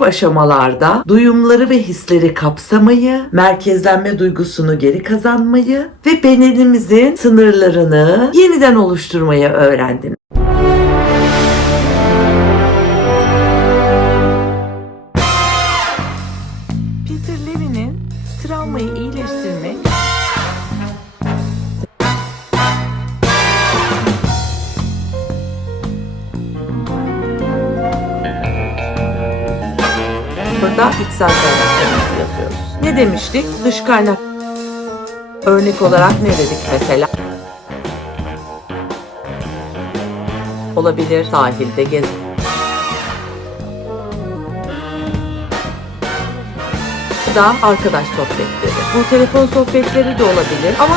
tüm aşamalarda duyumları ve hisleri kapsamayı, merkezlenme duygusunu geri kazanmayı ve bedenimizin sınırlarını yeniden oluşturmayı öğrendiniz. Peter Levy'nin travmayı iyileştirmek Burada içsel kaynaklarımızı yapıyoruz. Ne demiştik? Dış kaynak. Örnek olarak ne dedik mesela? Olabilir sahilde gez. da arkadaş sohbetleri. Bu telefon sohbetleri de olabilir ama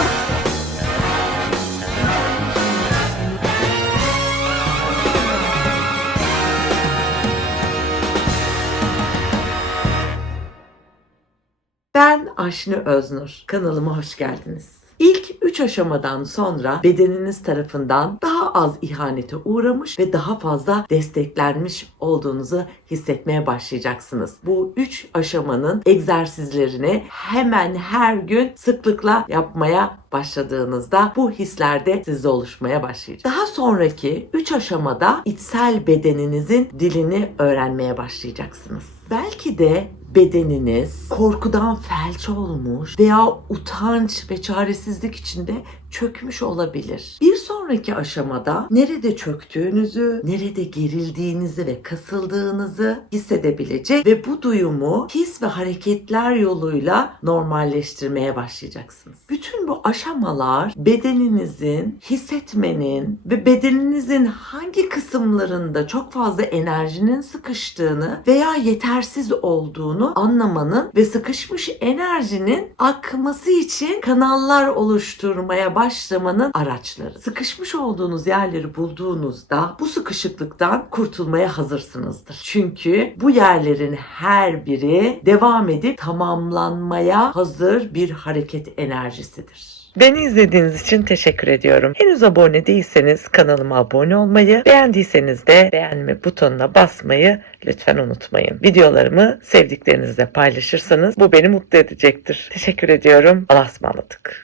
Ben Aşnı Öznur. Kanalıma hoş geldiniz. İlk 3 aşamadan sonra bedeniniz tarafından daha az ihanete uğramış ve daha fazla desteklenmiş olduğunuzu hissetmeye başlayacaksınız. Bu 3 aşamanın egzersizlerini hemen her gün sıklıkla yapmaya başladığınızda bu hisler de sizde oluşmaya başlayacak. Daha sonraki 3 aşamada içsel bedeninizin dilini öğrenmeye başlayacaksınız. Belki de bedeniniz korkudan felç olmuş veya utanç ve çaresizlik içinde çökmüş olabilir. Bir sonraki aşamada nerede çöktüğünüzü, nerede gerildiğinizi ve kasıldığınızı hissedebilecek ve bu duyumu his ve hareketler yoluyla normalleştirmeye başlayacaksınız. Bütün bu aşamalar bedeninizin hissetmenin ve bedeninizin hangi kısımlarında çok fazla enerjinin sıkıştığını veya yetersiz olduğunu anlamanın ve sıkışmış enerjinin akması için kanallar oluşturmaya başlamanın araçları. Sıkışmış olduğunuz yerleri bulduğunuzda bu sıkışıklıktan kurtulmaya hazırsınızdır. Çünkü bu yerlerin her biri devam edip tamamlanmaya hazır bir hareket enerjisidir. Beni izlediğiniz için teşekkür ediyorum. Henüz abone değilseniz kanalıma abone olmayı, beğendiyseniz de beğenme butonuna basmayı lütfen unutmayın. Videolarımı sevdiklerinizle paylaşırsanız bu beni mutlu edecektir. Teşekkür ediyorum. Allah'a ısmarladık.